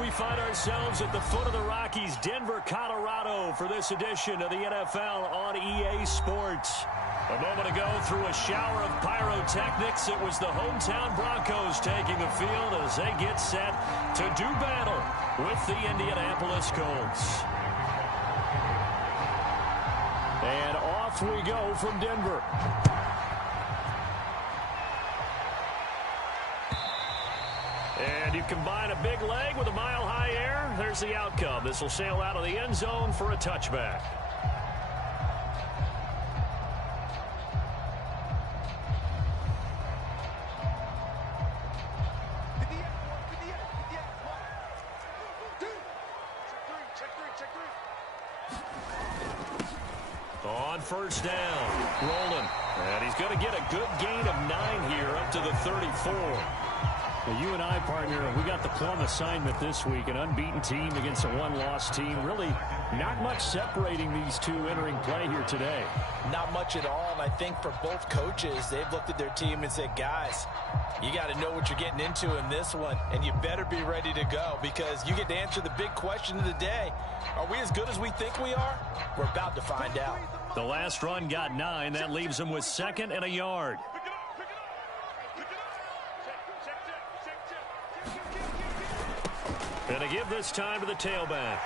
we find ourselves at the foot of the Rockies, Denver, Colorado, for this edition of the NFL on EA Sports. A moment ago, through a shower of pyrotechnics, it was the hometown Broncos taking the field as they get set to do battle with the Indianapolis Colts. And off we go from Denver. And you combine a big leg with a mile-high air, there's the outcome. This will sail out of the end zone for a touchback. On first down, rolling. And he's going to get a good gain of 9 here up to the 34. Well, you and I, partner, we got the plum assignment this week. An unbeaten team against a one-loss team. Really not much separating these two entering play here today. Not much at all, and I think for both coaches, they've looked at their team and said, guys, you got to know what you're getting into in this one, and you better be ready to go because you get to answer the big question of the day. Are we as good as we think we are? We're about to find out. The last run got 9. That leaves him with 2nd and a yard. And to give this time to the tailback.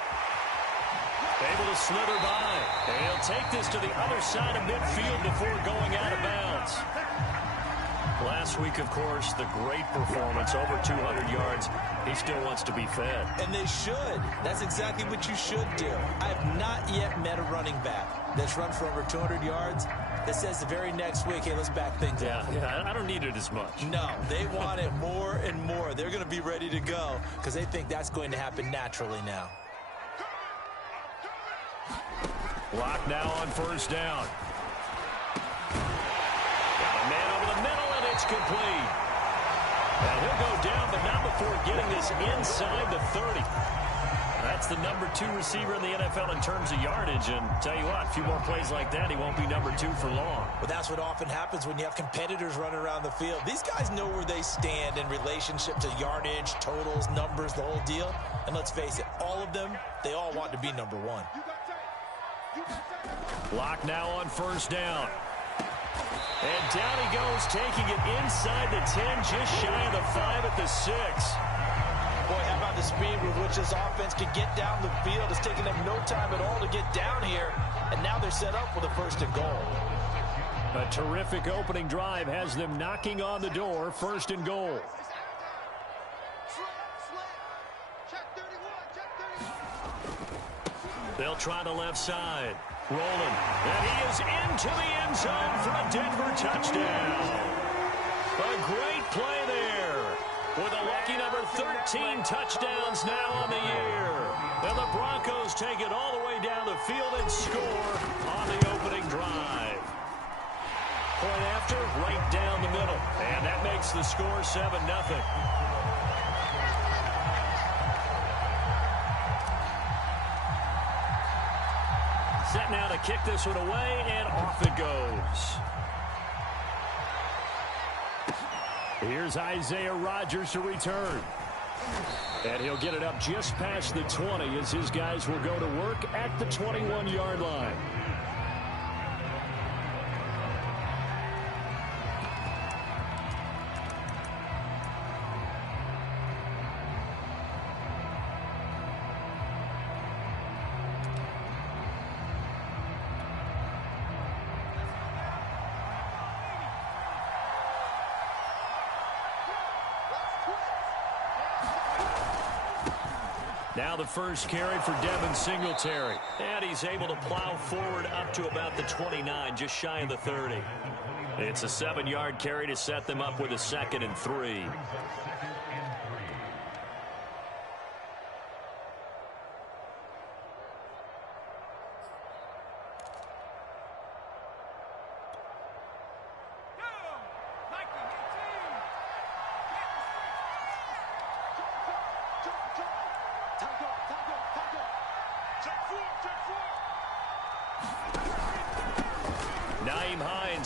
Able to slither by. And he'll take this to the other side of midfield before going out of bounds. Last week, of course, the great performance, over 200 yards. He still wants to be fed. And they should. That's exactly what you should do. I have not yet met a running back that's run for over 200 yards that says the very next week, hey, let's back things up. Yeah, I don't need it as much. No, they want it more and more. They're going to be ready to go because they think that's going to happen naturally now. Lock now on first down. Got a man over the middle, and it's complete. And he'll go down, but not before getting this inside the 30. That's the number 2 receiver in the NFL in terms of yardage. And tell you what, a few more plays like that, he won't be number 2 for long. Well, that's what often happens when you have competitors running around the field. These guys know where they stand in relationship to yardage, totals, numbers, the whole deal. And let's face it, all of them, they all want to be number 1. Lock now on first down. And down he goes, taking it inside the 10, just shy of the 5 at the 6. Boy, how about the speed with which this offense can get down the field? It's taken them no time at all to get down here, and now they're set up with a 1st and goal. A terrific opening drive has them knocking on the door, 1st and goal. They'll try the left side. Rolling. And he is into the end zone for a Denver touchdown. A great play there. With a lucky number 13 touchdowns now on the year. And the Broncos take it all the way down the field and score on the opening drive. Point after, right down the middle. And that makes the score 7-0. Set now to kick this one away, and off it goes. Here's Isaiah Rodgers to return. And he'll get it up just past the 20 as his guys will go to work at the 21-yard line. Now the first carry for Devin Singletary. And he's able to plow forward up to about the 29, just shy of the 30. It's a 7-yard carry to set them up with a 2nd and 3.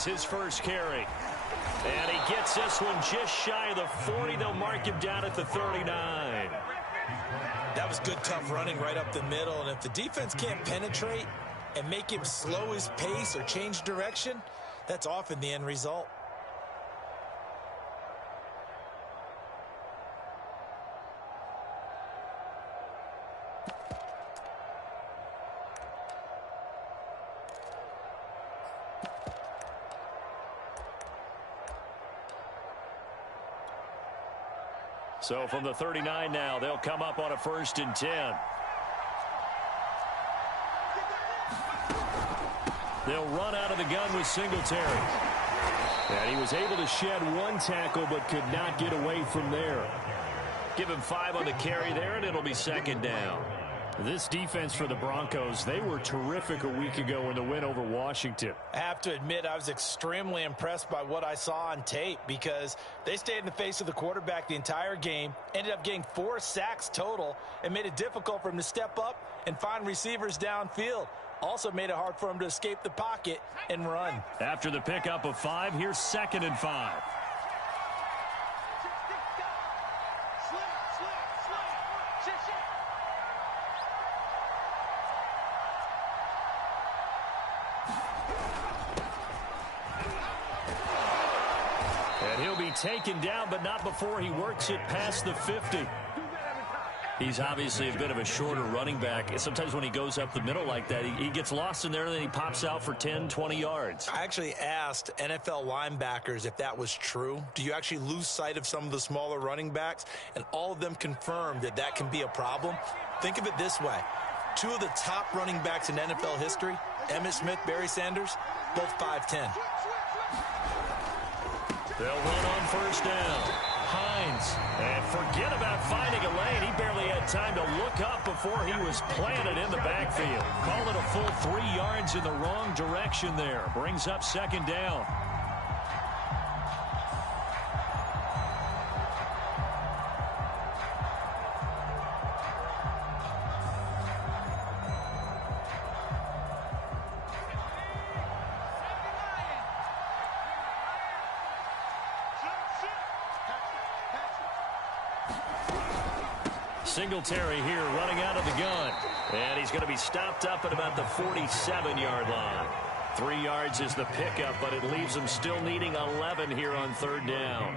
His first carry. And he gets this one just shy of the 40. They'll mark him down at the 39. That was good, tough running right up the middle. And if the defense can't penetrate and make him slow his pace or change direction, that's often the end result. So from the 39 now, they'll come up on a 1st and 10. They'll run out of the gun with Singletary. And he was able to shed one tackle but could not get away from there. Give him 5 on the carry there, and it'll be 2nd down. This defense for the Broncos, they were terrific a week ago in the win over Washington. I have to admit, I was extremely impressed by what I saw on tape because they stayed in the face of the quarterback the entire game, ended up getting 4 sacks total, and made it difficult for him to step up and find receivers downfield. Also made it hard for him to escape the pocket and run. After the pickup of 5, here's 2nd and 5. And he'll be taken down, but not before he works it past the 50. He's obviously a bit of a shorter running back. Sometimes when he goes up the middle like that, he gets lost in there, and then he pops out for 10, 20 yards. I actually asked NFL linebackers if that was true. Do you actually lose sight of some of the smaller running backs? And all of them confirmed that that can be a problem. Think of it this way. 2 of the top running backs in NFL history, Emmitt Smith, Barry Sanders, both 5'10". They'll run on 1st down. Hines, and forget about finding a lane. He barely had time to look up before he was planted in the backfield. Call it a full 3 yards in the wrong direction there. Brings up 2nd down. Singletary here running out of the gun. And he's going to be stopped up at about the 47-yard line. 3 yards is the pickup, but it leaves him still needing 11 here on 3rd down.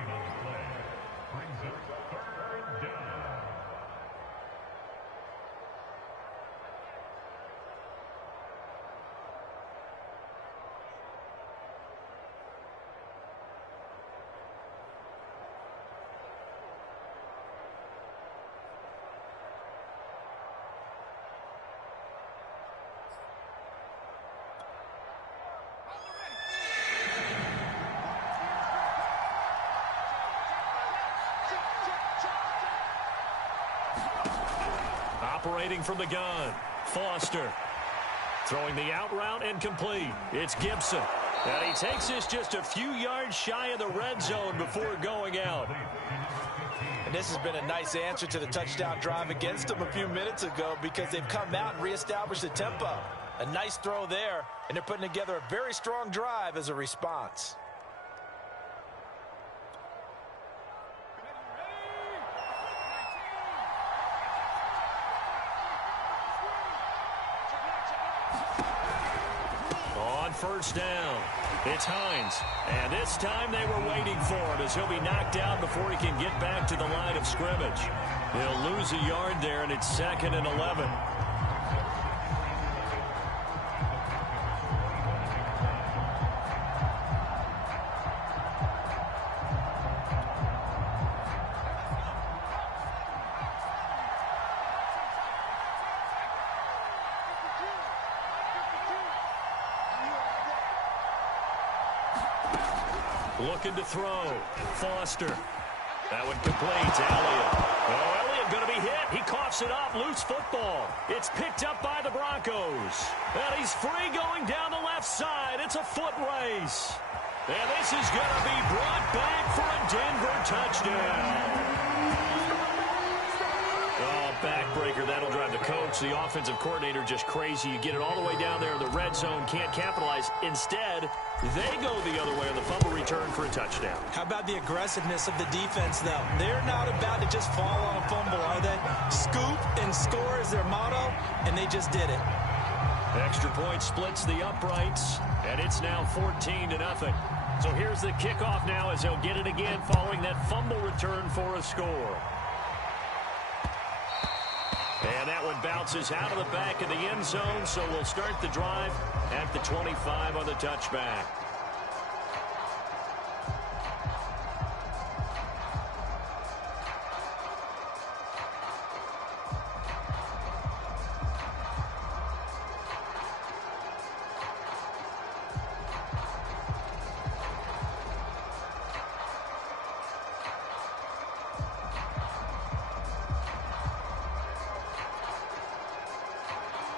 Operating from the gun, Foster. Throwing the out route and complete. It's Gibson. And he takes this just a few yards shy of the red zone before going out. And this has been a nice answer to the touchdown drive against them a few minutes ago because they've come out and reestablished the tempo. A nice throw there, and they're putting together a very strong drive as a response. On 1st down, it's Hines. And this time they were waiting for him as he'll be knocked out before he can get back to the line of scrimmage. He'll lose a yard there, and it's 2nd and 11. Looking to throw. Foster. That one complete to Elliott. Oh, Elliott going to be hit. He coughs it up. Loose football. It's picked up by the Broncos. And he's free going down the left side. It's a foot race. And this is going to be brought back for a Denver touchdown. Oh, backbreaker. That'll drive the coach coach, the offensive coordinator, just crazy. You get it all the way down there in the red zone, can't capitalize. Instead, they go the other way on the fumble return for a touchdown. How about the aggressiveness of the defense, though? They're not about to just fall on a fumble, are they? Scoop and score is their motto, and they just did it. Extra point splits the uprights, and it's now 14-0. So here's the kickoff now as they'll get it again following that fumble return for a score. And that one bounces out of the back of the end zone, so we'll start the drive at the 25 on the touchback.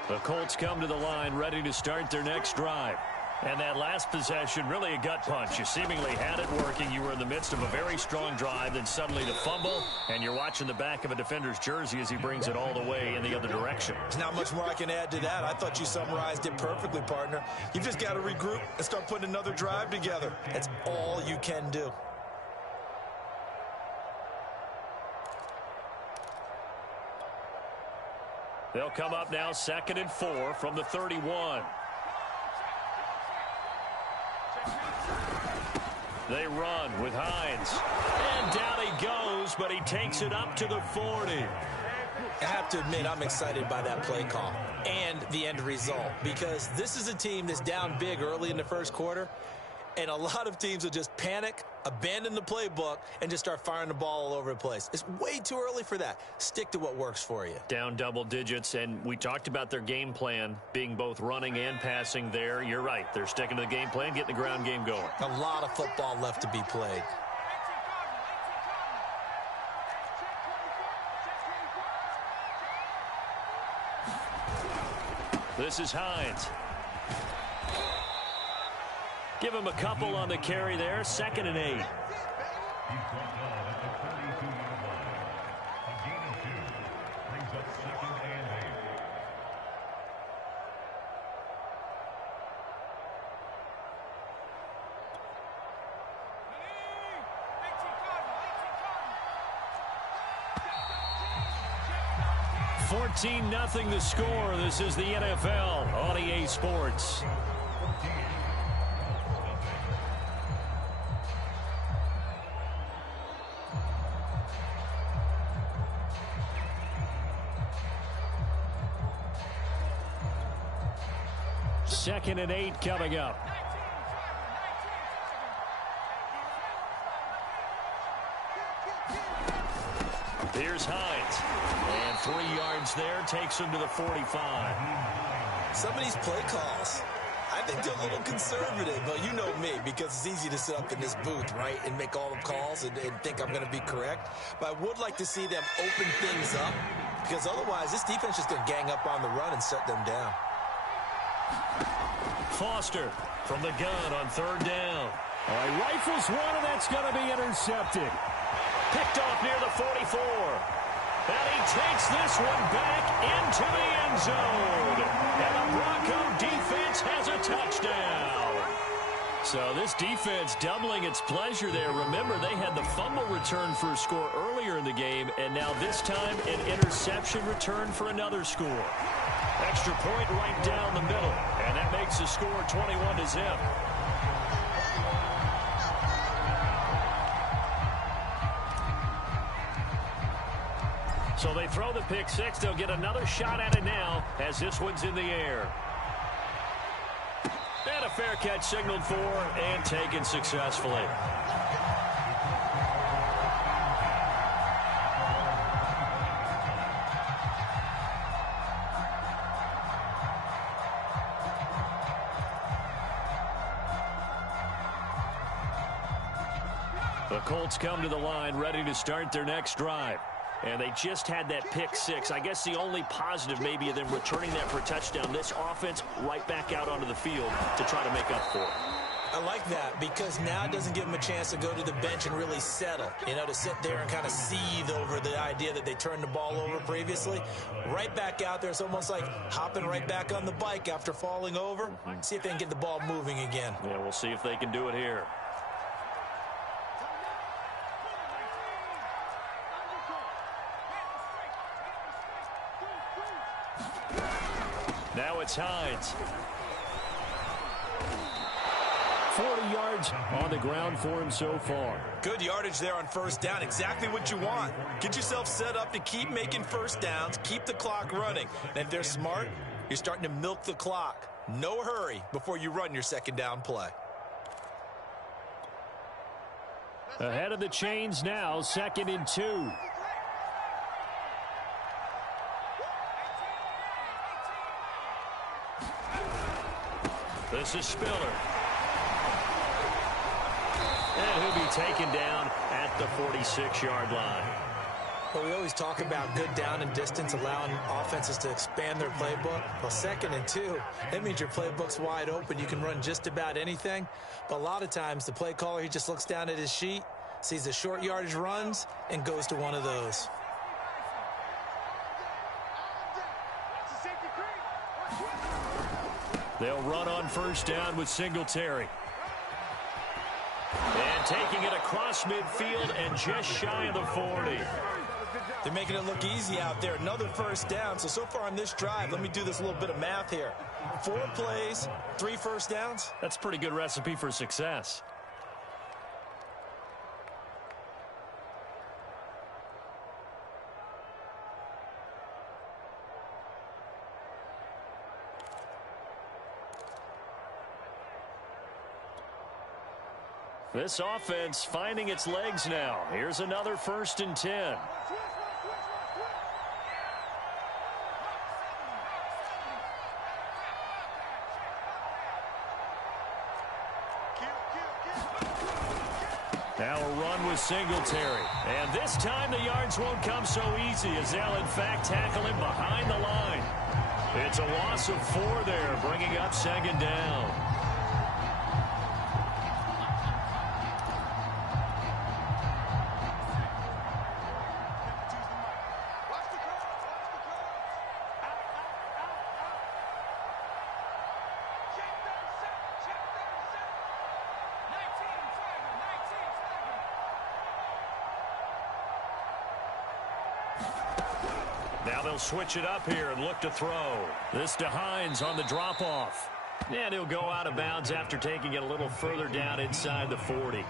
The Colts come to the line ready to start their next drive. And that last possession, really a gut punch. You seemingly had it working. You were in the midst of a very strong drive, then suddenly the fumble, and you're watching the back of a defender's jersey as he brings it all the way in the other direction. There's not much more I can add to that. I thought you summarized it perfectly, partner. You've just got to regroup and start putting another drive together. That's all you can do. They'll come up now 2nd and 4 from the 31. They run with Hines. And down he goes, but he takes it up to the 40. I have to admit, I'm excited by that play call and the end result, because this is a team that's down big early in the first quarter, and a lot of teams will just panic, abandon the playbook, and just start firing the ball all over the place. It's way too early for that. Stick to what works for you. Down double digits, and we talked about their game plan being both running and passing there. You're right. They're sticking to the game plan, getting the ground game going. A lot of football left to be played. This is Hines. Give him a couple on the carry there. 2nd and 8. $14-0 the score. This is the NFL on EA Sports. Second and 8 coming up. Here's Hines. And 3 yards there, takes him to the 45. Some of these play calls, I think they're a little conservative, but you know me, because it's easy to sit up in this booth, right, and make all the calls and think I'm going to be correct. But I would like to see them open things up, because otherwise this defense is going to gang up on the run and shut them down. Foster from the gun on 3rd down. All right, rifles one, and that's going to be intercepted. Picked off near the 44. And he takes this one back into the end zone. And the Bronco defense has a touchdown. So this defense doubling its pleasure there. Remember, they had the fumble return for a score earlier in the game, and now this time an interception return for another score. Extra point right down the middle, and that makes the score 21-0. So they throw the pick six. They'll get another shot at it now as this one's in the air. And a fair catch signaled for and taken successfully. The Colts come to the line ready to start their next drive. And they just had that pick six. I guess the only positive maybe of them returning that for a touchdown. This offense right back out onto the field to try to make up for it. I like that because now it doesn't give them a chance to go to the bench and really settle, you know, to sit there and kind of seethe over the idea that they turned the ball over previously. Right back out there, it's almost like hopping right back on the bike after falling over. See if they can get the ball moving again. Yeah, we'll see if they can do it here. Now it's Hines. 40 yards on the ground for him so far. Good yardage there on first down. Exactly what you want. Get yourself set up to keep making first downs, keep the clock running. And if they're smart, you're starting to milk the clock. No hurry before you run your second down play. Ahead of the chains now, 2nd and 2. This is Spiller. And he'll be taken down at the 46-yard line. Well, we always talk about good down and distance, allowing offenses to expand their playbook. Well, 2nd and 2, that means your playbook's wide open. You can run just about anything. But a lot of times, the play caller, he just looks down at his sheet, sees the short yardage runs, and goes to one of those. They'll run on first down with Singletary. And taking it across midfield and just shy of the 40. They're making it look easy out there. Another first down. So far on this drive, let me do this little bit of math here. 4 plays, 3 first downs. That's a pretty good recipe for success. This offense finding its legs now. Here's another 1st and 10. Now a run with Singletary. And this time the yards won't come so easy as they'll in fact tackle him behind the line. It's a loss of 4 there, bringing up 2nd down. Now they'll switch it up here and look to throw. This to Hines on the drop-off. And he'll go out of bounds after taking it a little further down inside the 40.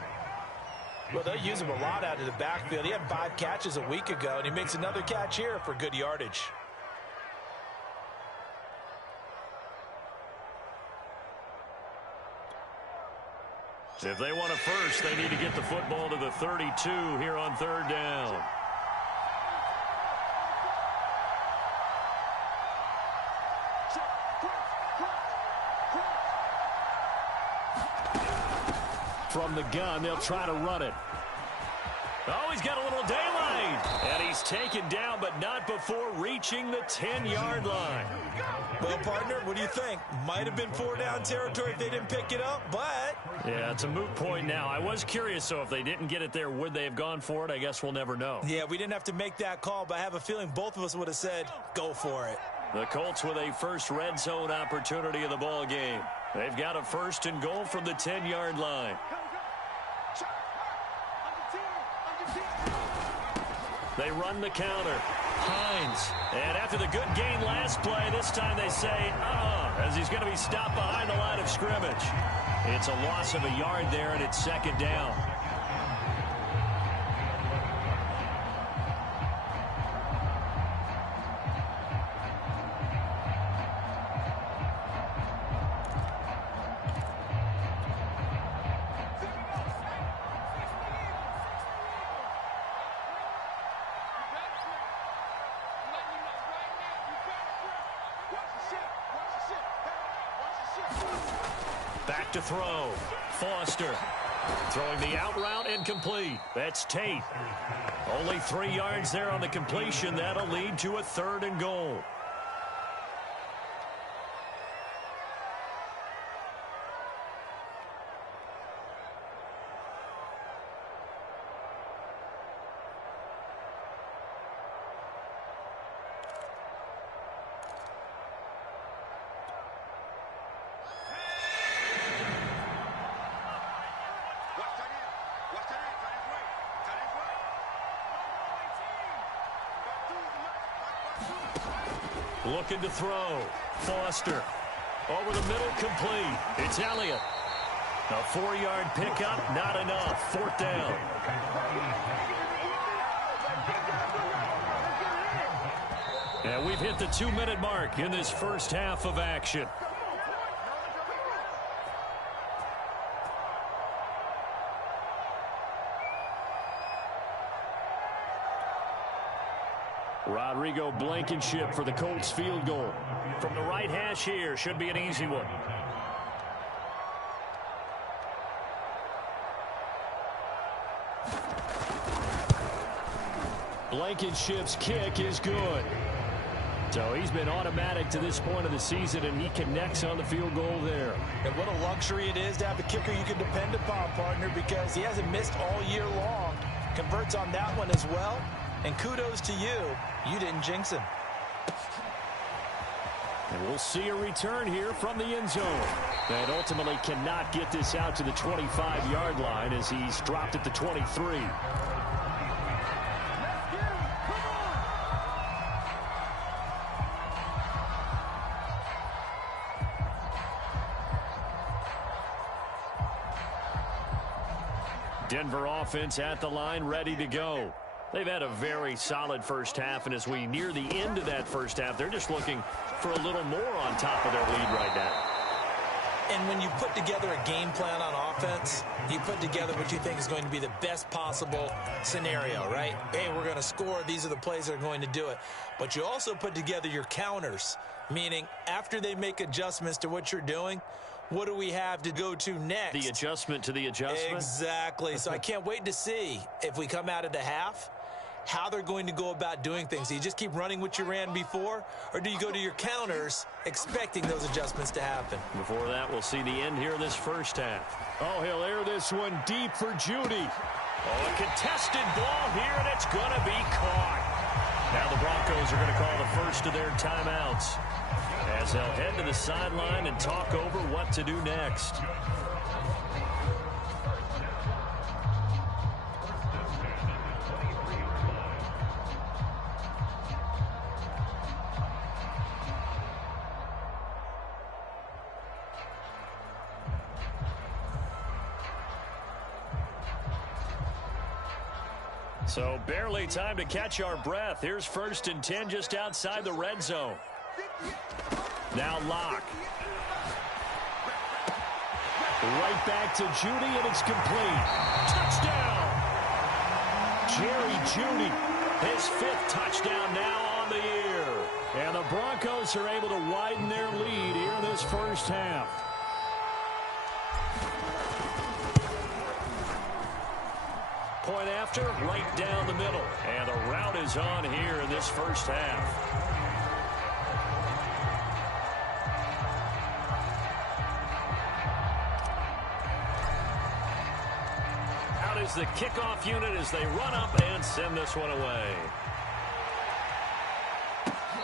Well, they use him a lot out of the backfield. He had 5 catches a week ago, and he makes another catch here for good yardage. If they want a first, they need to get the football to the 32 here on 3rd down. From the gun, they'll try to run it. Oh, he's got a little daylight. And he's taken down, but not before reaching the 10-yard line. Well, partner, what do you think? Might have been 4-down territory if they didn't pick it up, but... Yeah, it's a moot point now. I was curious, so if they didn't get it there, would they have gone for it? I guess we'll never know. Yeah, we didn't have to make that call, but I have a feeling both of us would have said, go for it. The Colts with a first red zone opportunity in the ball game. They've got a 1st and goal from the 10-yard line. They run the counter. Hines. And after the good gain last play, this time they say, as he's going to be stopped behind the line of scrimmage. It's a loss of a yard there, and it's 2nd down. Back to throw. Foster throwing the out route incomplete. That's Tate. Only 3 yards there on the completion. That'll lead to a 3rd and goal. Looking to throw. Foster. Over the middle, complete. It's Elliott. A 4-yard pickup, not enough. 4th down. And we've hit the 2-minute mark in this first half of action. Rodrigo Blankenship for the Colts field goal. From the right hash here, should be an easy one. Blankenship's kick is good. So he's been automatic to this point of the season, and he connects on the field goal there. And what a luxury it is to have a kicker you can depend upon, partner, because he hasn't missed all year long. Converts on that one as well. And kudos to you. You didn't jinx him. And we'll see a return here from the end zone. And ultimately cannot get this out to the 25-yard line as he's dropped at the 23. Denver offense at the line, ready to go. They've had a very solid first half, and as we near the end of that first half, they're just looking for a little more on top of their lead right now. And when you put together a game plan on offense, you put together what you think is going to be the best possible scenario, right? Hey, we're going to score. These are the plays that are going to do it. But you also put together your counters, meaning after they make adjustments to what you're doing, what do we have to go to next? The adjustment to the adjustment? Exactly. So I can't wait to see if we come out of the half, how they're going to go about doing things. Do you just keep running what you ran before, or do you go to your counters expecting those adjustments to happen? Before that, we'll see the end here of this first half. Oh, he'll air this one deep for Judy. Oh, a contested ball here, and it's going to be caught. Now the Broncos are going to call the first of their timeouts as they'll head to the sideline and talk over what to do next. So barely time to catch our breath. Here's 1st and 10 just outside the red zone. Now Locke. Right back to Judy, and it's complete. Touchdown! Jerry Judy, his 5th touchdown now on the year. And the Broncos are able to widen their lead here in this first half. Point after, right down the middle. And the route is on here in this first half. Out is the kickoff unit as they run up and send this one away.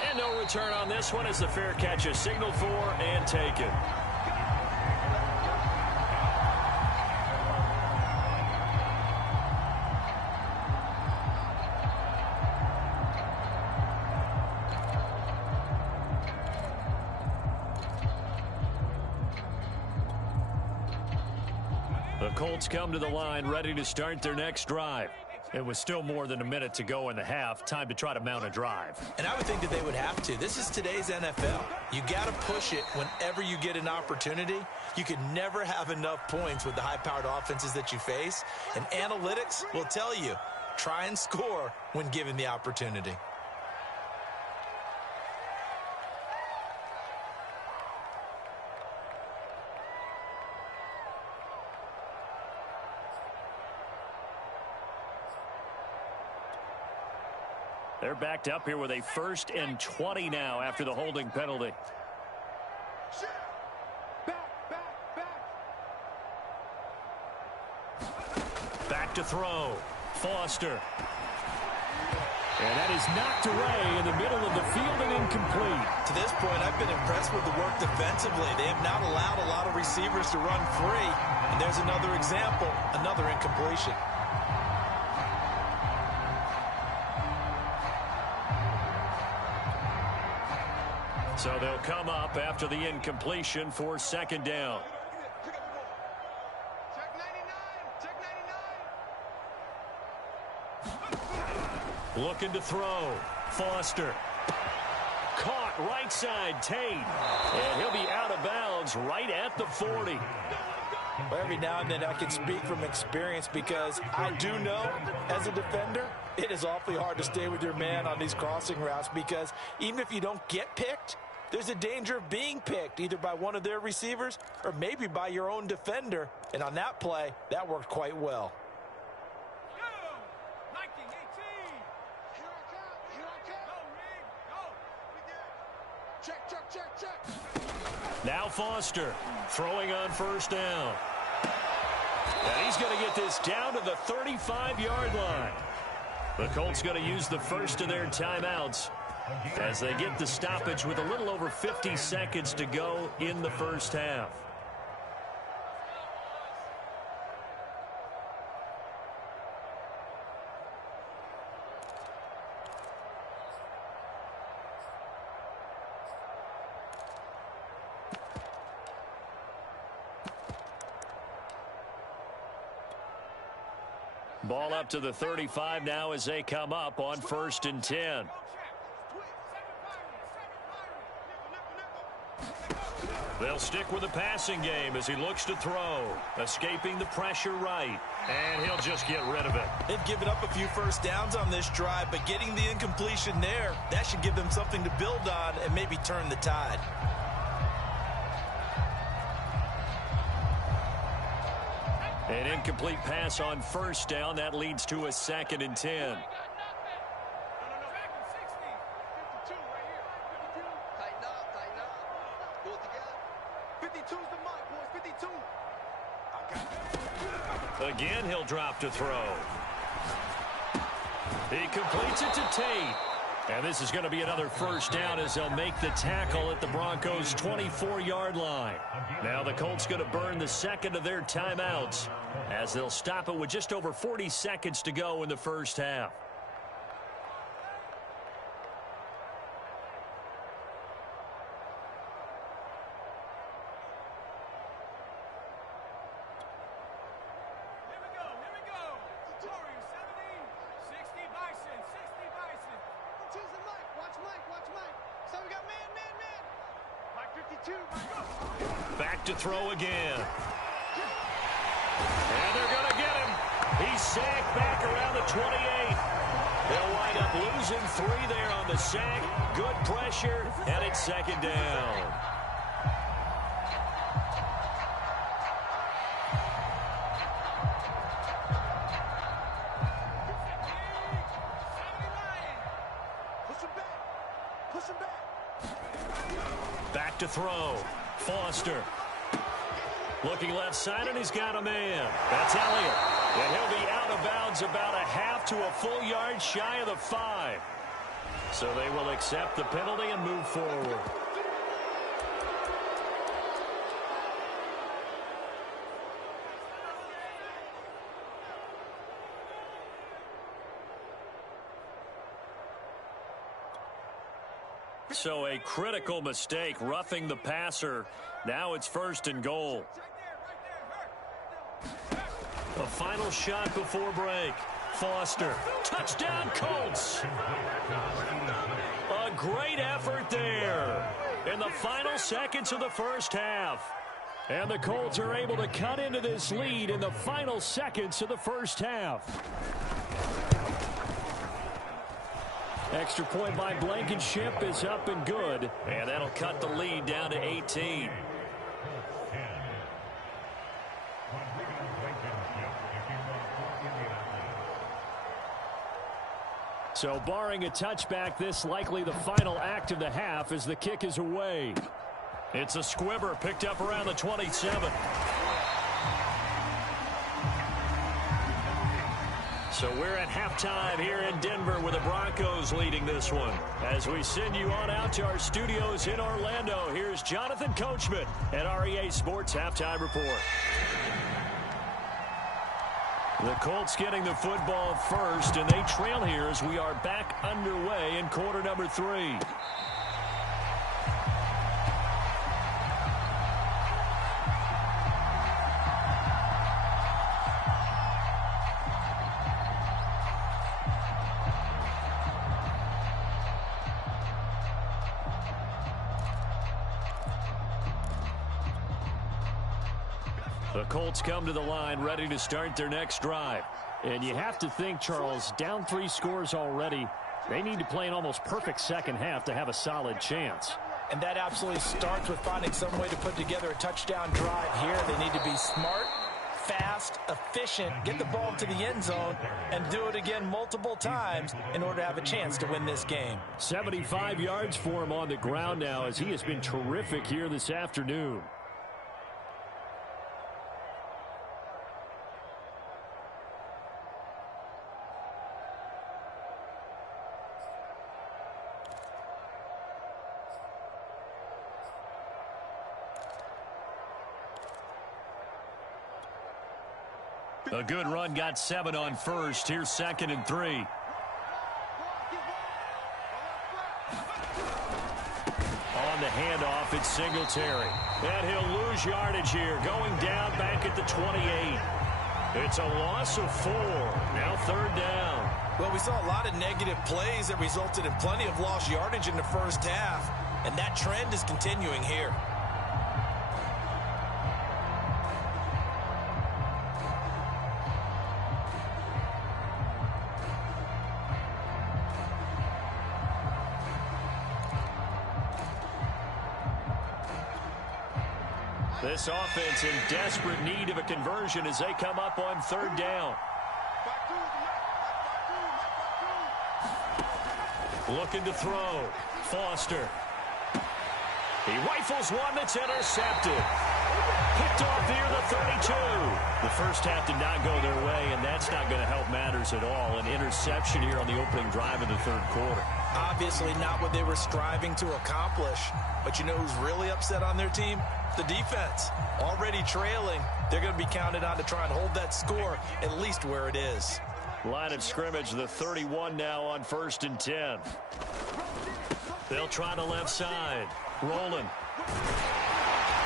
And no return on this one as the fair catch is signaled for and taken. The Colts come to the line ready to start their next drive. It was still more than a minute to go in the half. Time to try to mount a drive. And I would think that they would have to. This is today's NFL. You got to push it whenever you get an opportunity. You can never have enough points with the high-powered offenses that you face. And analytics will tell you, try and score when given the opportunity. They're backed up here with a 1st and 20 now after the holding penalty. Back to throw. Foster. And that is knocked away in the middle of the field and incomplete. To this point, I've been impressed with the work defensively. They have not allowed a lot of receivers to run free. And there's another example, another incompletion. So they'll come up after the incompletion for second down. Looking to throw. Foster. Caught right side, Tate. And he'll be out of bounds right at the 40. Well, every now and then I can speak from experience because I do know as a defender, it is awfully hard to stay with your man on these crossing routes because even if you don't get picked, there's a danger of being picked either by one of their receivers or maybe by your own defender. And on that play, that worked quite well. Now Foster throwing on first down. And he's going to get this down to the 35-yard line. The Colts going to use the first of their timeouts as they get the stoppage with a little over 50 seconds to go in the first half. Ball up to the 35 now as they come up on 1st and 10. They'll stick with the passing game as he looks to throw. Escaping the pressure right. And he'll just get rid of it. They've given up a few first downs on this drive, but getting the incompletion there, that should give them something to build on and maybe turn the tide. An incomplete pass on first down. That leads to a 2nd and 10. Again, he'll drop to throw. He completes it to Tate. And this is going to be another first down as they'll make the tackle at the Broncos' 24-yard line. Now the Colts going to burn the second of their timeouts as they'll stop it with just over 40 seconds to go in the first half. Back to throw again. And they're going to get him. He's sacked back around the 28. They'll wind up losing 3 there on the sack. Good pressure, and it's second down. Back to throw. Foster. Looking left side, and he's got a man. That's Elliott. And he'll be out of bounds about a half to a full yard shy of the 5. So they will accept the penalty and move forward. So a critical mistake, roughing the passer. Now it's 1st and goal. A final shot before break. Foster. Touchdown, Colts. A great effort there in the final seconds of the first half. And the Colts are able to cut into this lead in the final seconds of the first half. Extra point by Blankenship is up and good. And that'll cut the lead down to 18. So barring a touchback, this likely the final act of the half as the kick is away. It's a squibber picked up around the 27. So we're at halftime here in Denver with the Broncos leading this one. As we send you on out to our studios in Orlando, here's Jonathan Coachman at REA Sports Halftime Report. The Colts getting the football first, and they trail here as we are back underway in quarter number 3. The Colts come to the line ready to start their next drive. And you have to think, Charles, down 3 scores already. They need to play an almost perfect second half to have a solid chance. And that absolutely starts with finding some way to put together a touchdown drive here. They need to be smart, fast, efficient, get the ball to the end zone, and do it again multiple times in order to have a chance to win this game. 75 yards for him on the ground now, as he has been terrific here this afternoon. A good run, got 7 on first. Here's 2nd and 3. On the handoff, it's Singletary. And he'll lose yardage here, going down back at the 28. It's a loss of 4. Now 3rd down. Well, we saw a lot of negative plays that resulted in plenty of lost yardage in the first half, and that trend is continuing here. This offense in desperate need of a conversion as they come up on 3rd down. Looking to throw. Foster. He rifles one that's intercepted. Picked off near the 32. The first half did not go their way, and that's not going to help matters at all. An interception here on the opening drive of the 3rd quarter. Obviously not what they were striving to accomplish. But you know who's really upset on their team? The defense. Already trailing. They're going to be counted on to try and hold that score at least where it is. Line of scrimmage, the 31 now on 1st and 10. They'll try the left side. Rolling.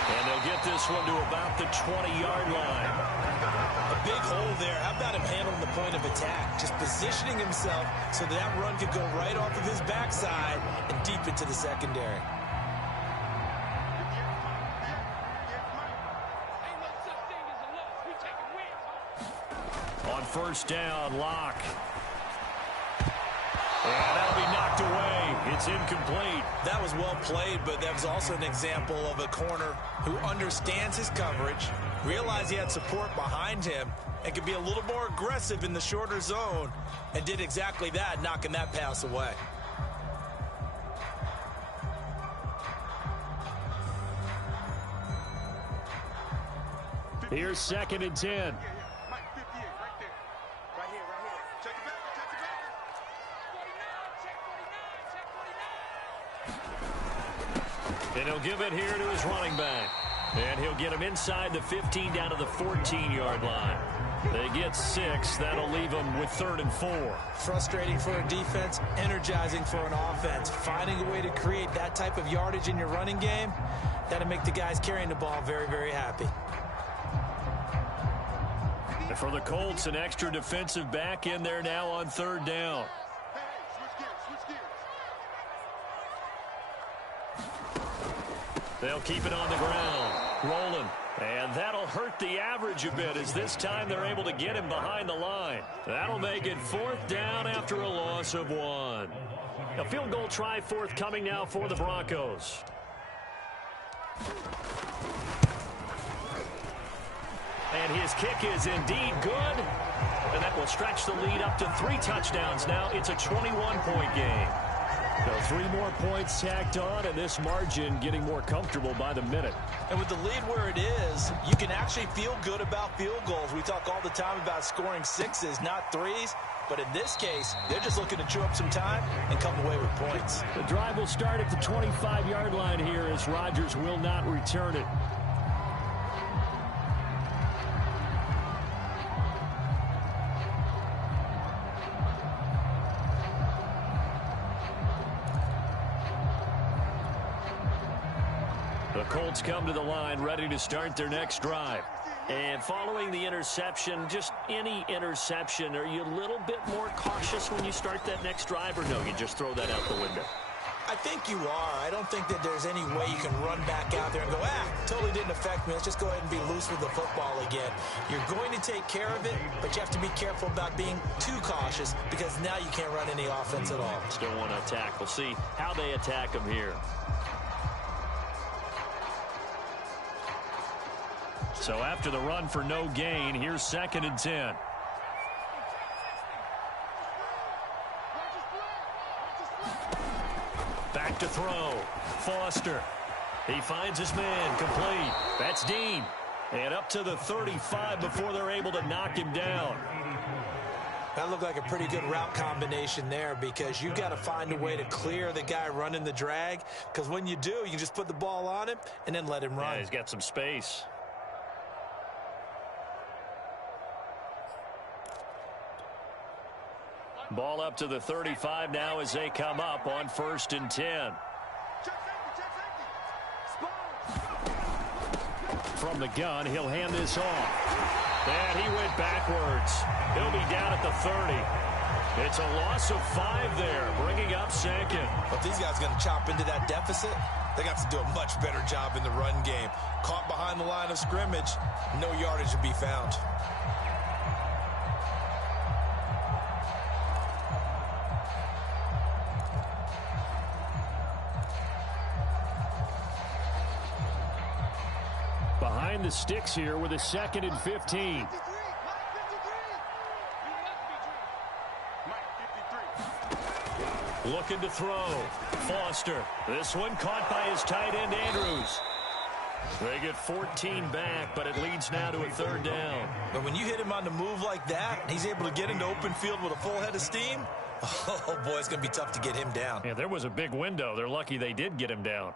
And they'll get this one to about the 20-yard line. A big hole there. How about him handling the point of attack? Just positioning himself so that run could go right off of his backside and deep into the secondary. On 1st down, Locke. And that'll be knocked away. It's incomplete. That was well played, but that was also an example of a corner who understands his coverage, realized he had support behind him, and could be a little more aggressive in the shorter zone, and did exactly that, knocking that pass away. Here's 2nd and 10. And he'll give it here to his running back. And he'll get him inside the 15 down to the 14-yard line. They get 6. That'll leave them with 3rd and 4. Frustrating for a defense, energizing for an offense. Finding a way to create that type of yardage in your running game, that'll make the guys carrying the ball very, very happy. And for the Colts, an extra defensive back in there now on 3rd down. They'll keep it on the ground. Rolling. And that'll hurt the average a bit as this time they're able to get him behind the line. That'll make it 4th down after a loss of 1. A field goal try forthcoming now for the Broncos. And his kick is indeed good. And that will stretch the lead up to 3 touchdowns now. It's a 21-point game. So 3 more points tacked on, and this margin getting more comfortable by the minute. And with the lead where it is, you can actually feel good about field goals. We talk all the time about scoring 6s, not 3s. But in this case, they're just looking to chew up some time and come away with points. The drive will start at the 25-yard line here as Rodgers will not return it. The Colts come to the line ready to start their next drive. And following the interception, just any interception, are you a little bit more cautious when you start that next drive, or no, you just throw that out the window? I think you are. I don't think that there's any way you can run back out there and go, totally didn't affect me. Let's just go ahead and be loose with the football again. You're going to take care of it, but you have to be careful about being too cautious because now you can't run any offense at all. Still want to attack. We'll see how they attack him here. So after the run for no gain, here's 2nd and 10. Back to throw. Foster. He finds his man. Complete. That's Dean. And up to the 35 before they're able to knock him down. That looked like a pretty good route combination there because you've got to find a way to clear the guy running the drag because when you do, you can just put the ball on him and then let him run. Yeah, he's got some space. Ball up to the 35 now as they come up on 1st and 10. From the gun, he'll hand this off. And he went backwards. He'll be down at the 30. It's a loss of 5 there, bringing up 2nd. But these guys are going to chop into that deficit. They got to do a much better job in the run game. Caught behind the line of scrimmage, no yardage to be found. Behind the sticks here with a 2nd and 15. Looking to throw. Foster. This one caught by his tight end, Andrews. They get 14 back, but it leads now to a 3rd down. But when you hit him on the move like that, he's able to get into open field with a full head of steam. Oh, boy, it's going to be tough to get him down. Yeah, there was a big window. They're lucky they did get him down.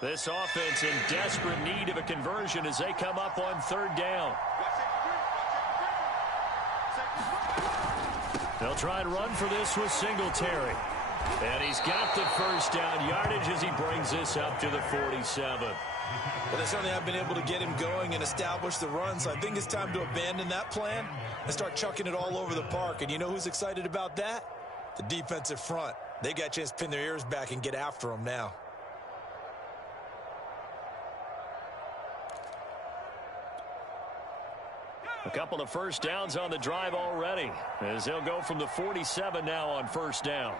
This offense in desperate need of a conversion as they come up on 3rd down. They'll try and run for this with Singletary. And he's got the 1st down yardage as he brings this up to the 47. Well, they certainly have been able to get him going and establish the run, so I think it's time to abandon that plan and start chucking it all over the park. And you know who's excited about that? The defensive front. They got a chance to pin their ears back and get after him now. A couple of 1st downs on the drive already as they'll go from the 47 now on 1st down.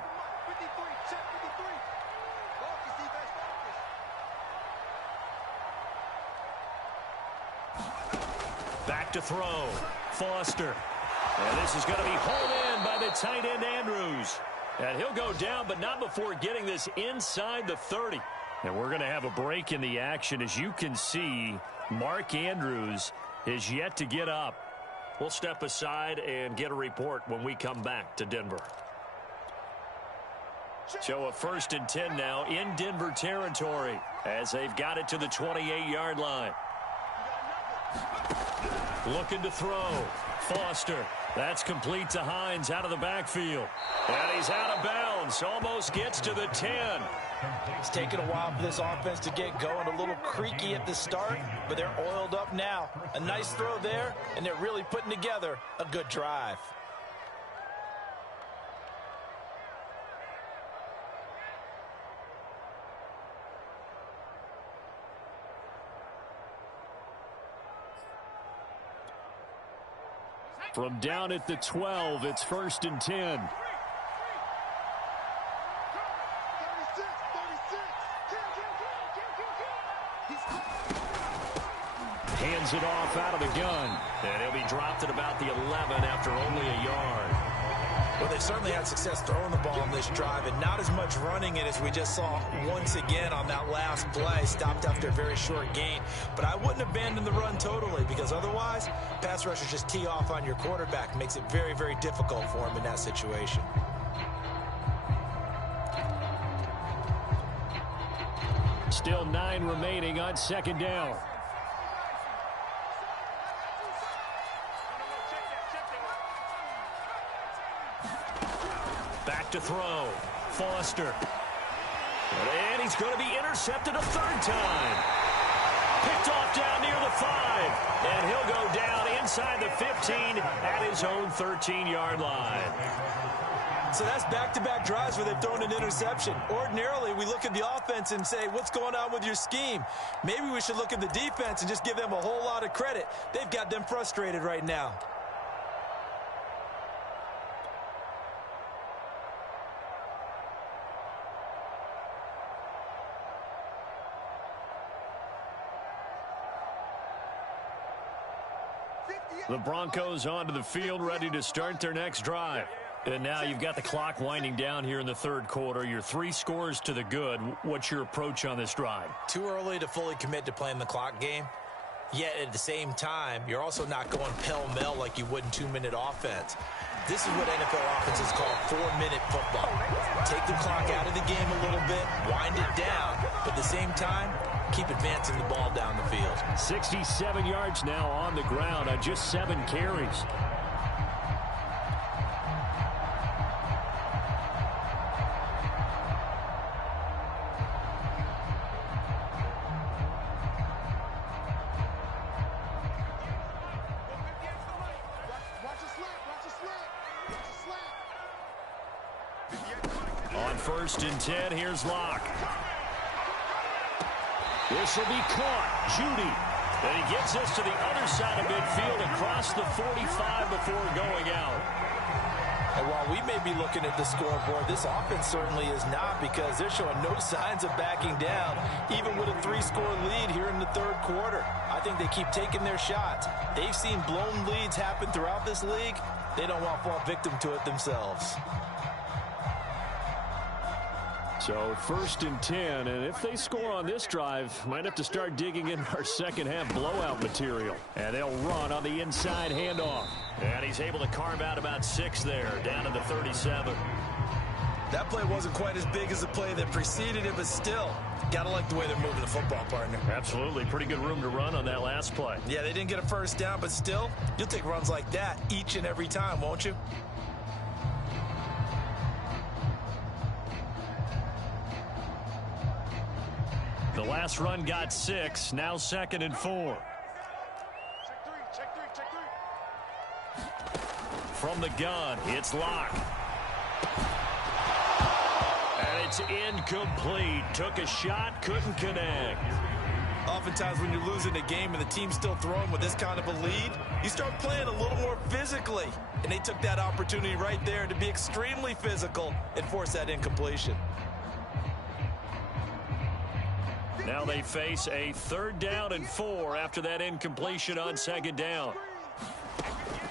Back to throw. Foster. And this is going to be hauled in by the tight end, Andrews. And he'll go down, but not before getting this inside the 30. And we're going to have a break in the action. As you can see, Mark Andrews is yet to get up. We'll step aside and get a report when we come back to Denver. So a 1st and 10 now in Denver territory as they've got it to the 28-yard line. Looking to throw. Foster. That's complete to Hines out of the backfield. And he's out of bounds. Almost gets to the 10. It's taken a while for this offense to get going. A little creaky at the start, but they're oiled up now. A nice throw there, and they're really putting together a good drive. From down at the 12, it's 1st and 10. Hands it off out of the gun. And he'll be dropped at about the 11 after only a yard. Well, they certainly had success throwing the ball on this drive and not as much running it as we just saw once again on that last play. Stopped after a very short gain. But I wouldn't abandon the run totally because otherwise, pass rushers just tee off on your quarterback. Makes it very, very difficult for him in that situation. Still 9 remaining on 2nd down. Back to throw. Foster. And he's going to be intercepted a third time. Picked off down near the 5. And he'll go down inside the 15 at his own 13-yard line. So that's back-to-back drives where they've thrown an interception. Ordinarily, we look at the offense and say, what's going on with your scheme? Maybe we should look at the defense and just give them a whole lot of credit. They've got them frustrated right now. The Broncos onto the field, ready to start their next drive. And now you've got the clock winding down here in the third quarter. You're 3 scores to the good. What's your approach on this drive? Too early to fully commit to playing the clock game. Yet at the same time, you're also not going pell-mell like you would in 2-minute offense. This is what NFL offenses call 4-minute football. Take the clock out of the game a little bit, wind it down, but at the same time, keep advancing the ball down the field. 67 yards now on the ground on just 7 carries. On 1st and 10, here's Locke. This will be caught. Judy. And he gets us to the other side of midfield across the 45 before going out. And while we may be looking at the scoreboard, this offense certainly is not, because they're showing no signs of backing down, even with a 3-score lead here in the third quarter. I think they keep taking their shots. They've seen blown leads happen throughout this league. They don't want to fall victim to it themselves. So 1st and 10, and if they score on this drive, might have to start digging in our second half blowout material. And they'll run on the inside handoff. And he's able to carve out about 6 there, down to the 37. That play wasn't quite as big as the play that preceded it, but still, gotta like the way they're moving the football, partner. Absolutely. Pretty good room to run on that last play. Yeah, they didn't get a first down, but still, you'll take runs like that each and every time, won't you? The last run got 6, now 2nd and 4. From the gun, it's Locke. And it's incomplete. Took a shot, couldn't connect. Oftentimes when you're losing a game and the team's still throwing with this kind of a lead, you start playing a little more physically. And they took that opportunity right there to be extremely physical and force that incompletion. Now they face a 3rd down and 4 after that incompletion on 2nd down.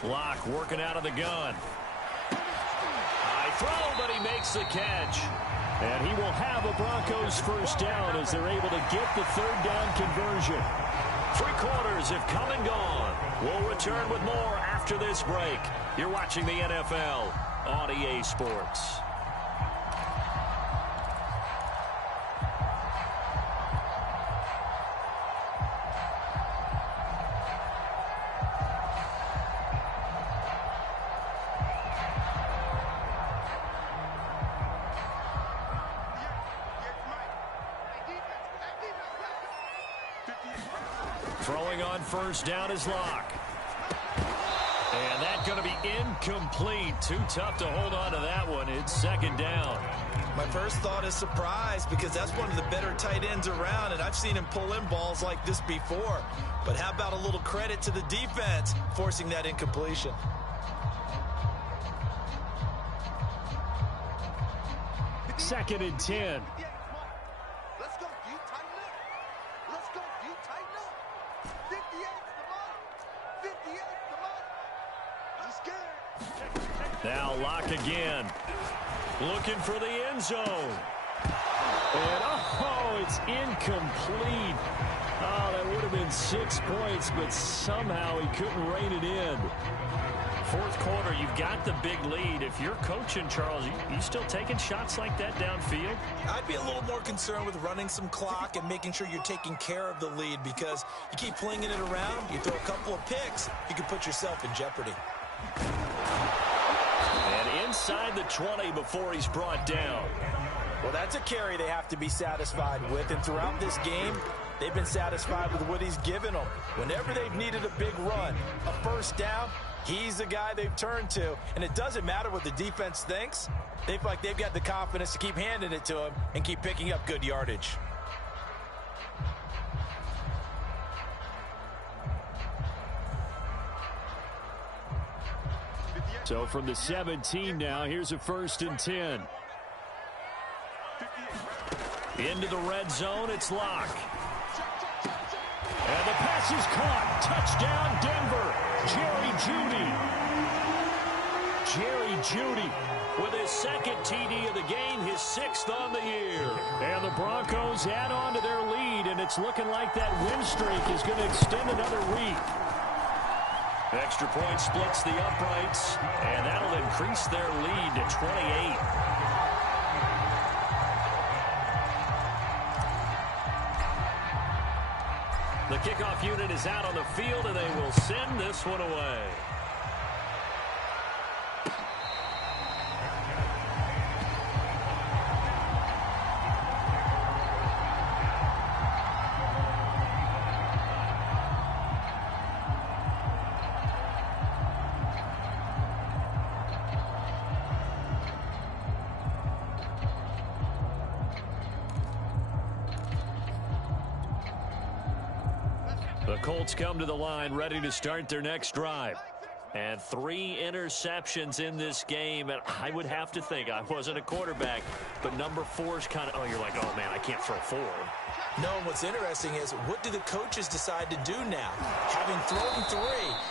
Locke working out of the gun. High throw, but he makes the catch. And he will have a Broncos first down as they're able to get the 3rd down conversion. 3 quarters have come and gone. We'll return with more after this break. You're watching the NFL on EA Sports. Throwing on 1st down is Locke. And that's going to be incomplete. Too tough to hold on to that one. It's 2nd down. My first thought is surprise, because that's one of the better tight ends around, and I've seen him pull in balls like this before. But how about a little credit to the defense forcing that incompletion? Second and 10. Let's go, D, tighten up. Let's go, D, tighten up. 58's the mark. 58's the mark. I'm scared. Now Locke again. Looking for the end zone. And oh, it's incomplete. Oh, that would have been 6 points, but somehow he couldn't rein it in. 4th quarter, you've got the big lead. If you're coaching, Charles, you still taking shots like that downfield? I'd be a little more concerned with running some clock and making sure you're taking care of the lead, because you keep flinging it around, you throw a couple of picks, you can put yourself in jeopardy. And inside the 20 before he's brought down. Well, that's a carry they have to be satisfied with. And throughout this game, they've been satisfied with what he's given them. Whenever they've needed a big run, a first down, he's the guy they've turned to. And it doesn't matter what the defense thinks. They feel like they've got the confidence to keep handing it to him and keep picking up good yardage. So from the 17 now, here's a 1st and 10. Into the red zone, it's Locke. And the pass is caught. Touchdown, Denver. Jerry Jeudy with his 2nd TD of the game, his 6th on the year. And the Broncos add on to their lead, and it's looking like that win streak is going to extend another week. Extra point splits the uprights, and that'll increase their lead to 28. The kickoff unit is out on the field, and they will send this one away. The Colts come to the line ready to start their next drive. And 3 interceptions in this game. And I would have to think, I wasn't a quarterback, but number 4's kind of, you're like, oh, man, I can't throw 4. No, what's interesting is, what do the coaches decide to do now? Having thrown 3,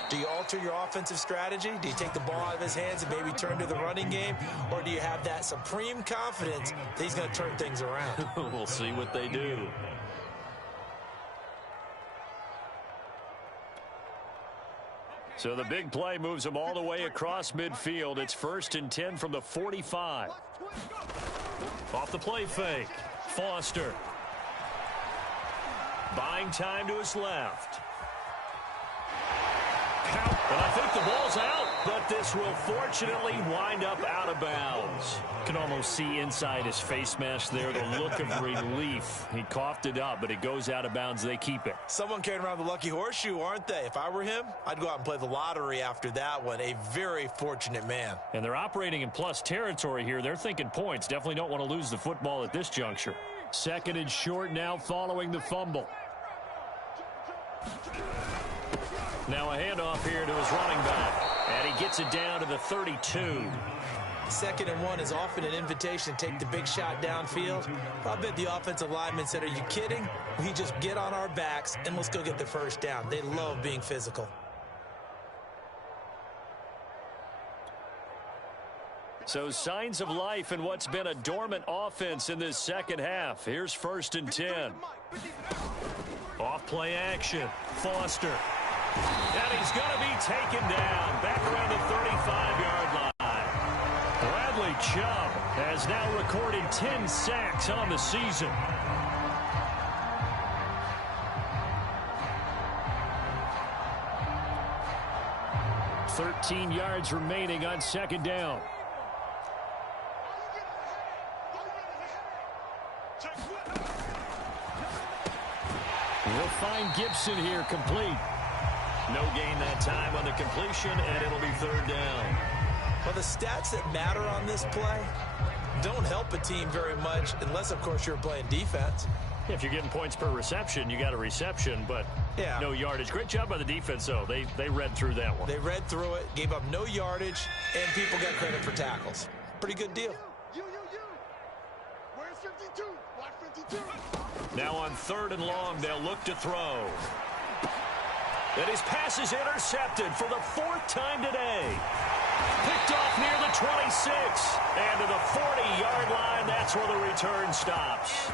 do you alter your offensive strategy? Do you take the ball out of his hands and maybe turn to the running game? Or do you have that supreme confidence that he's going to turn things around? We'll see what they do. So the big play moves them all the way across midfield. It's 1st and 10 from the 45. Off the play fake. Foster. Buying time to his left. And I think the ball's out, but this will fortunately wind up out of bounds. Can almost see inside his face mask there the look of relief. He coughed it up, but it goes out of bounds. They keep it. Someone carrying around the lucky horseshoe, aren't they? If I were him, I'd go out and play the lottery after that one. A very fortunate man. And they're operating in plus territory here. They're thinking points. Definitely don't want to lose the football at this juncture. 2nd and short now following the fumble. Now a handoff here to his running back. And he gets it down to the 32. 2nd and 1 is often an invitation to take the big shot downfield. I bet the offensive lineman said, are you kidding? We just get on our backs and let's go get the first down. They love being physical. So signs of life in what's been a dormant offense in this 2nd half. Here's 1st and 10. Off play action. Foster. And he's going to be taken down back around the 35-yard line. Bradley Chubb has now recorded 10 sacks on the season. $13 yards remaining on 2nd down. We'll find Gibson here complete. No gain that time on the completion, and it'll be 3rd down. Well, the stats that matter on this play don't help a team very much unless, of course, you're playing defense. If you're getting points per reception, you got a reception, but no yardage. Great job by the defense, though. They read through that one. They read through it, gave up no yardage, and people got credit for tackles. Pretty good deal. Where's 52? Watch 52. Now on 3rd and long, they'll look to throw. And his pass is intercepted for the 4th time today. Picked off near the 26. And to the 40-yard line, that's where the return stops.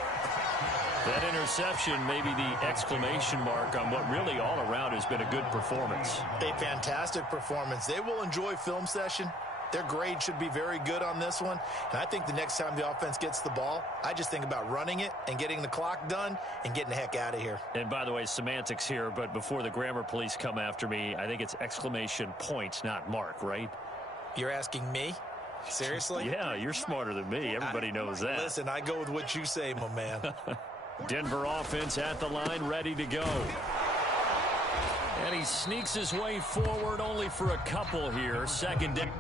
That interception may be the exclamation mark on what really all around has been a good performance. A fantastic performance. They will enjoy film session. Their grade should be very good on this one. And I think the next time the offense gets the ball, I just think about running it and getting the clock done and getting the heck out of here. And by the way, semantics here, but before the grammar police come after me, I think it's exclamation point, not mark, right? You're asking me? Seriously? Yeah, you're smarter than me. Everybody knows that. Listen, I go with what you say, my man. Denver offense at the line, ready to go. And he sneaks his way forward only for a couple here. Second down.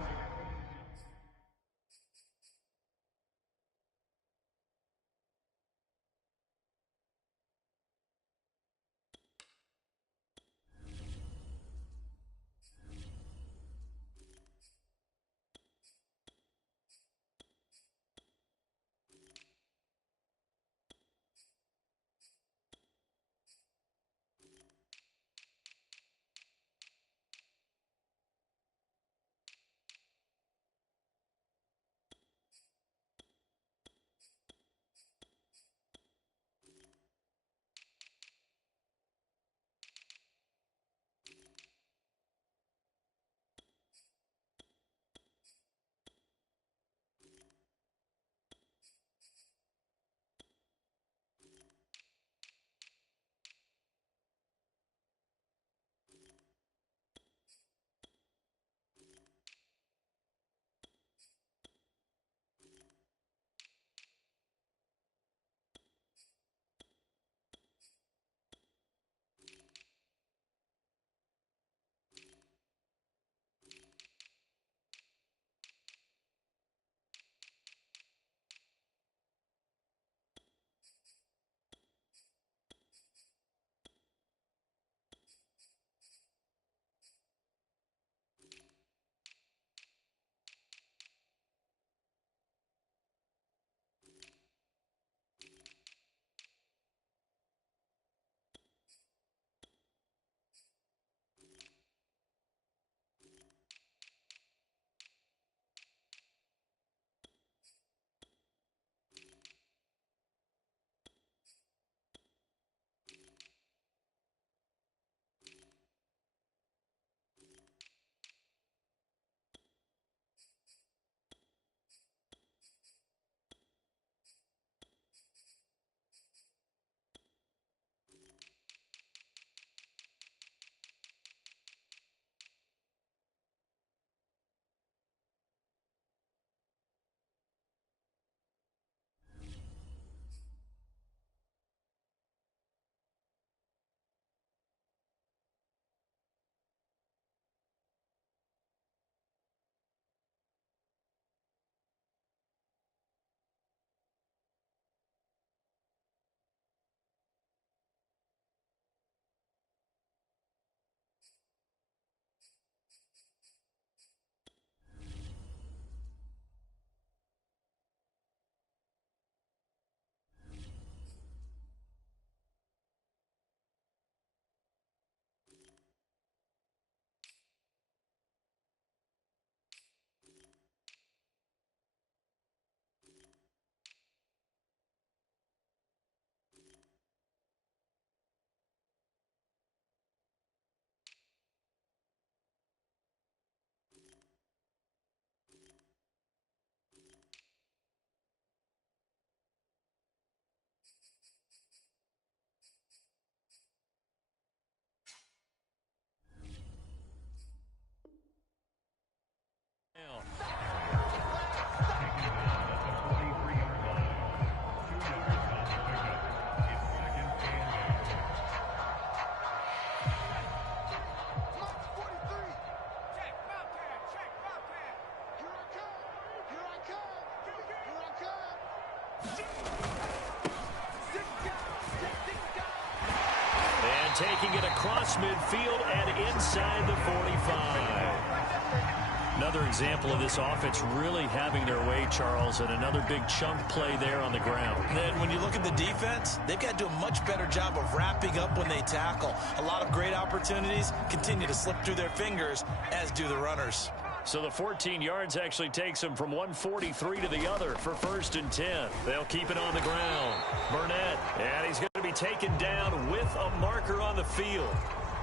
Taking it across midfield and inside the 45. Another example of this offense really having their way, Charles, and another big chunk play there on the ground. And then when you look at the defense, they've got to do a much better job of wrapping up when they tackle. A lot of great opportunities continue to slip through their fingers, as do the runners. So the 14 yards actually takes them from 143 to the other for 1st and 10. They'll keep it on the ground. Burnett, and he's going to be taken down with a marker on the field.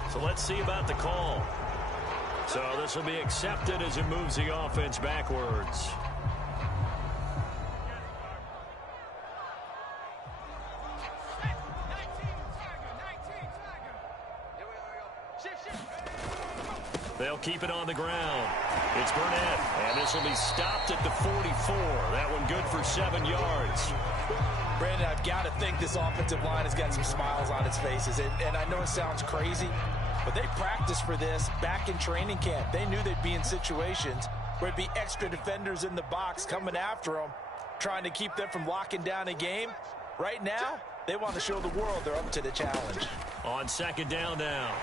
So let's see about the call. So this will be accepted as it moves the offense backwards. They'll keep it on the ground. It's Burnett, and this will be stopped at the 44. That one good for 7 yards. Brandon, I've got to think this offensive line has got some smiles on its faces. And I know it sounds crazy, but they practiced for this back in training camp. They knew they'd be in situations where it'd be extra defenders in the box coming after them, trying to keep them from locking down a game. Right now, they want to show the world they're up to the challenge. On second down now,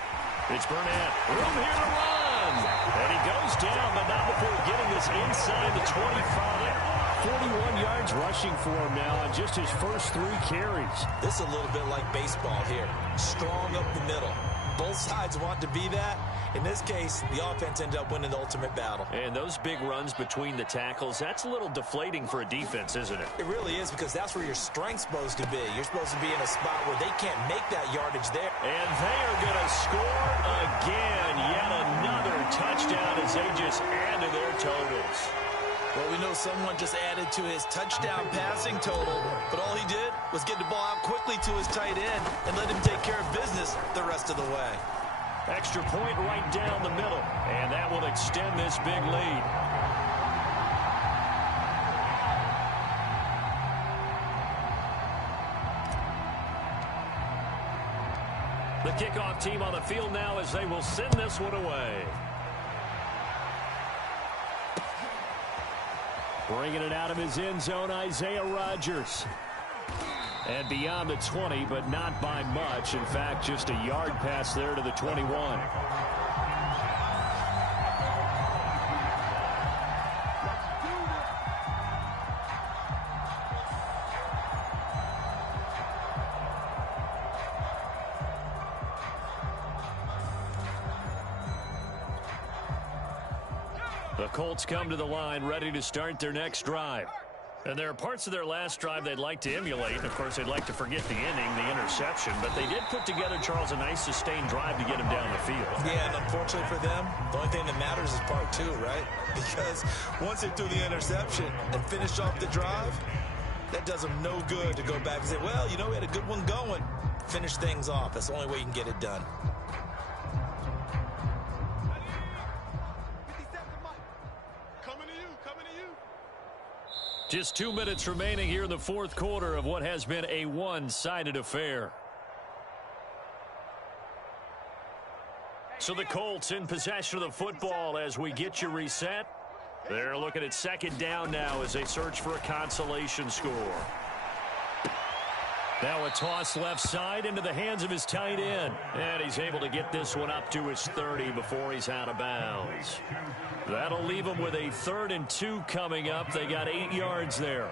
it's Burnett. Room here to run. And he goes down, but not before getting this inside the 25. 41 yards rushing for him now on just his first 3 carries. This is a little bit like baseball here. Strong up the middle. Both sides want to be that. In this case, the offense ended up winning the ultimate battle. And those big runs between the tackles, that's a little deflating for a defense, isn't it? It really is, because that's where your strength's supposed to be. You're supposed to be in a spot where they can't make that yardage there. And they are going to score again. Yet another touchdown as they just add to their totals. Well, we know someone just added to his touchdown passing total, but all he did was get the ball out quickly to his tight end and let him take care of business the rest of the way. Extra point right down the middle, and that will extend this big lead. The kickoff team on the field now as they will send this one away. Bringing it out of his end zone, Isaiah Rodgers. And beyond the 20, but not by much. In fact, just a yard pass there to the 21. The Colts come to the line, ready to start their next drive. And there are parts of their last drive they'd like to emulate. And, of course, they'd like to forget the inning, the interception. But they did put together, Charles, a nice sustained drive to get him down the field. Yeah, and unfortunately for them, the only thing that matters is part 2, right? Because once they threw the interception and finished off the drive, that does them no good to go back and say, well, you know, we had a good one going. Finish things off. That's the only way you can get it done. Just 2 minutes remaining here in the fourth quarter of what has been a one-sided affair. So the Colts in possession of the football as we get you reset. They're looking at second down now as they search for a consolation score. Now a toss left side into the hands of his tight end. And he's able to get this one up to his 30 before he's out of bounds. That'll leave him with a 3rd and 2 coming up. They got 8 yards there.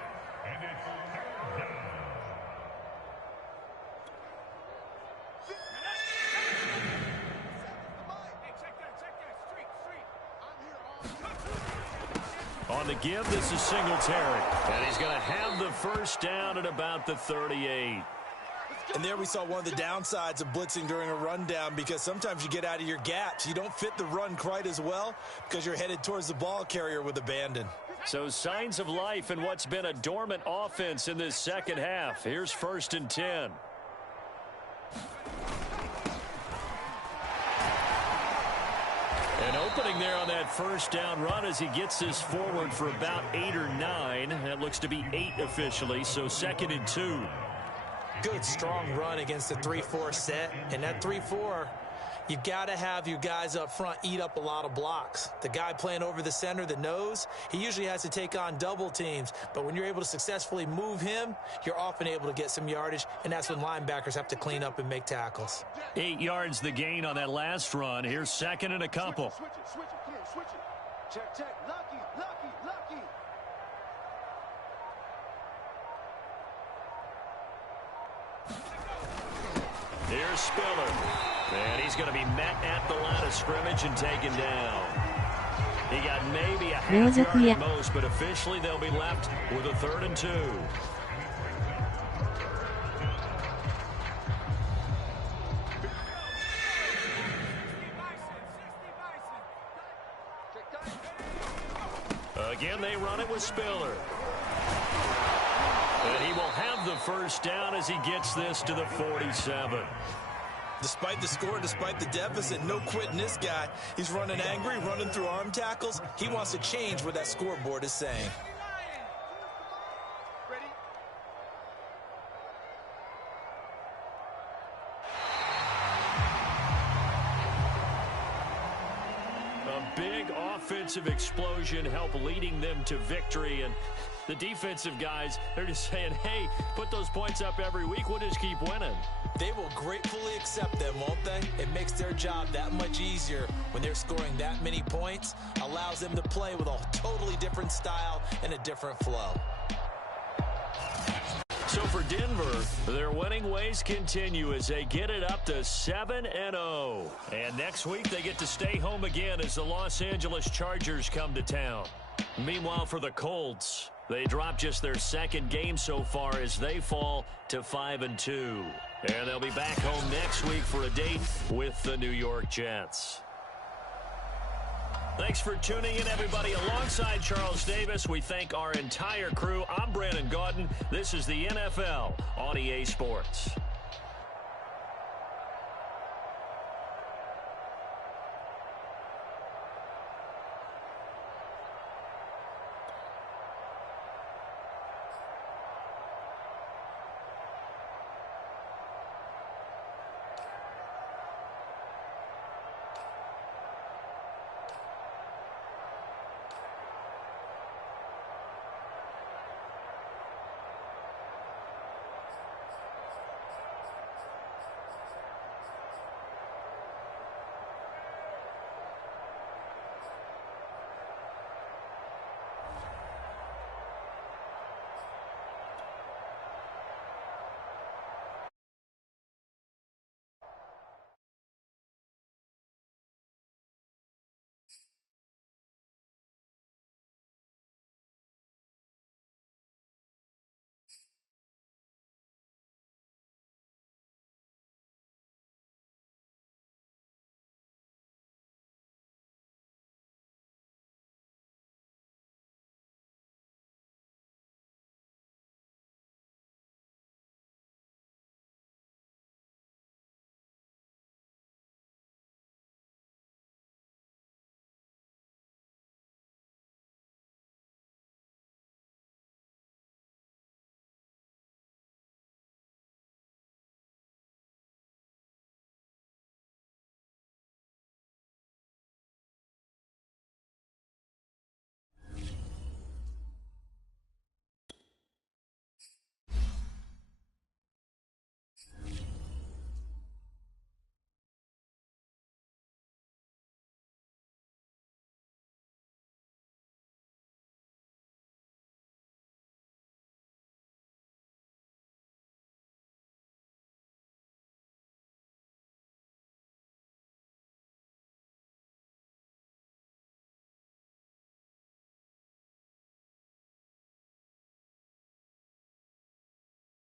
On the give, this is Singletary. And he's going to have the first down at about the 38. And there we saw one of the downsides of blitzing during a rundown, because sometimes you get out of your gaps. You don't fit the run quite as well because you're headed towards the ball carrier with abandon. So signs of life in what's been a dormant offense in this second half. Here's 1st and 10. An opening there on that first down run as he gets this forward for about 8 or 9. That looks to be 8 officially, so 2nd and 2. Good, strong run against the 3-4 set. And that 3-4, you've got to have your guys up front eat up a lot of blocks. The guy playing over the center, the nose, he usually has to take on double teams. But when you're able to successfully move him, you're often able to get some yardage, and that's when linebackers have to clean up and make tackles. 8 yards the gain on that last run. Here's 2nd and a couple. Switch it, come here, switch it. Check, check, lucky. Here's Spiller. And he's going to be met at the line of scrimmage and taken down. He got maybe a half yard at most, but officially they'll be left with a 3rd and 2. Again, they run it with Spiller. And he will have the first down as he gets this to the 47. Despite the score, despite the deficit, no quitting this guy. He's running angry, running through arm tackles. He wants to change what that scoreboard is saying. A big offensive explosion helped leading them to victory, and the defensive guys, they're just saying, hey, put those points up every week, we'll just keep winning. They will gratefully accept them, won't they? It makes their job that much easier when they're scoring that many points, allows them to play with a totally different style and a different flow. So for Denver, their winning ways continue as they get it up to 7-0. And next week, they get to stay home again as the Los Angeles Chargers come to town. Meanwhile, for the Colts, they drop just their second game so far as they fall to 5-2. And they'll be back home next week for a date with the New York Jets. Thanks for tuning in, everybody. Alongside Charles Davis, we thank our entire crew. I'm Brandon Gaudin. This is the NFL on EA Sports.